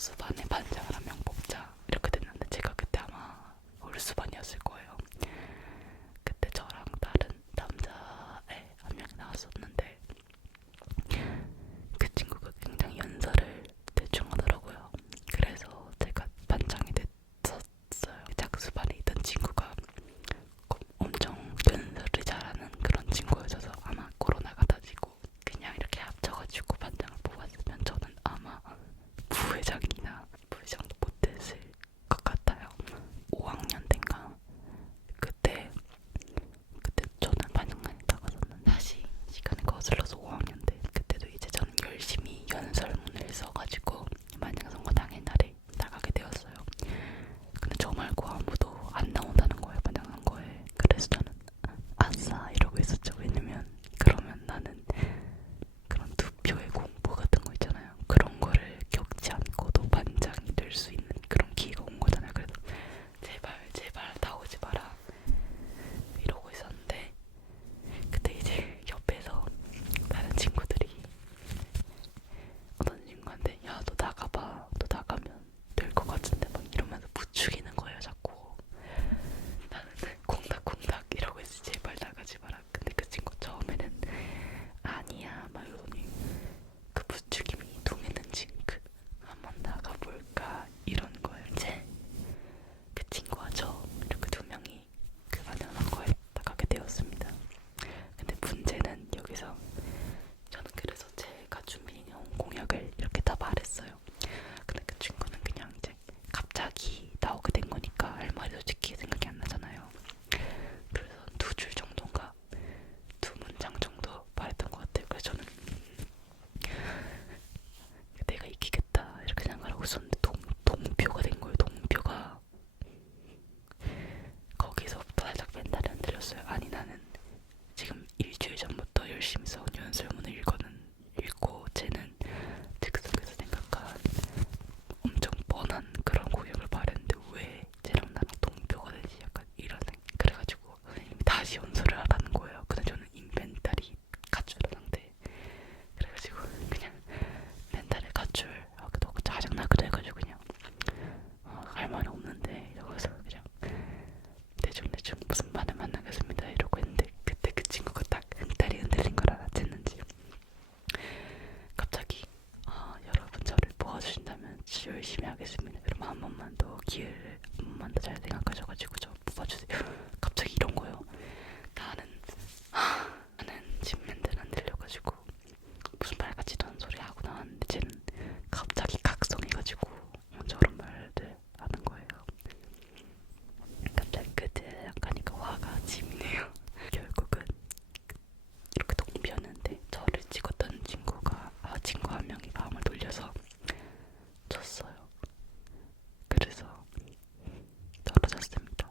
작수반에 반장을 한 명 뽑자 이렇게 됐는데 제가 그때 아마 올수반이었을 거예요. 그때 저랑 다른 남자애 한 명이 나왔었는데 그 친구가 굉장히 연설을 대충 하더라고요. 그래서 제가 반장이 됐었어요. 작수반에 있던 친구가 엄청 연설을 잘하는 그런 친구였어서 아마 코로나가 터지고 그냥 이렇게 합쳐가지고 반장을 뽑았으면 저는 아마 부회장이나 부회장도 못했을 것 같아요. 5학년 때인가 그때 저는 반영만에 나갔었는데 다시 시간을 거슬러서 5학년 때 그때도 이제 저는 열심히 연설문을 써가지고 만약선거 당일 날에 나가게 되었어요. 근데 저 말고 아무도 안 나온다는 거예요, 반영선거에. 그래서 저는 아싸 이러고 있었죠. 왜냐면 그러면 나는 그런 투표의 공부 같은 거 있잖아요. 그런 거를 겪지 않고도 반장이 될 수 있는 그런 기회가 온 거잖아요. 그래서 제발 나오지 마라 이러고 있었는데 그때 이제 옆에서 다른 친구들이 어떤 친구한테 야 너 나가봐, 너 나가면 될 것 같은데 막 이러면서 부추기는 거예요 자꾸. 나는 콩닥콩닥 이러고 있어. 제발 나가지 마라. 근데 그 친구 처음에는 아니야 막 이러더니 그 부추김이 통했는 징크 한번 나가볼까 이런 거예요. 이제 그 친구와 저 이렇게 두 명이 그 반영한 거에 나가게 되었습니다. 근데 문제는 여기서 저는 그래서 제가 준비해온 공약을 이렇게 다 말했어요. 근데 그 친구는 그냥 이제 갑자기 나오게 된 거니까 할 말이 솔직히 생각이 안 나잖아요. 그래서 두 줄 정도인가 두 문장 정도 말했던 것 같아요. 그래서 저는 내가 이기겠다 이렇게 생각을 하고 있었는데 동표가 된 거예요. 동표가 거기서부터 살짝 멘탈이 흔들렸어요. 아니 나는 지금 일주일 전부터 열심히 써온 연설문을 읽고 쟤는 즉석에서 생각한 엄청 뻔한 그런 고역을 말했는데 왜 쟤랑 나랑 동표가 되지? 약간 이런 그래가지고 선생님이 다시 연설을 하라는 거예요. 근데 저는 이미 멘탈이 갖추는 상태. 그래가지고 그냥 멘탈을 갖추기도 하고 짜증나기도 해가지고 그냥 할 말이 없는데 이러고서 그냥 대충 무슨 반을 만나겠습니다 이러고 했는데 그때 그 친구가 딱 멘탈이 흔들린 걸 알아챘는지 갑자기 여러분 저를 뽑아주신다면 열심히 하겠습니다. 그럼 한 번만 더 기회를 한 번만 더 잘 생각하셔가지고 저 뽑아주세요. 갑자기 이런 거예요. 나는 지금 멘탈 안 들려가지고 무슨 말 같지도 않은 소리 하고 나왔는데 쟤는 갑자기 각성해가지고 저런 말을 하는 거예요. 갑자기 그때 하니까 화가 지미네요. 결국은 이렇게 동표였는데 저를 찍었던 친구 한 명이 마음을 돌려서 졌어요. 그래서 떨어졌습니다.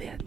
대한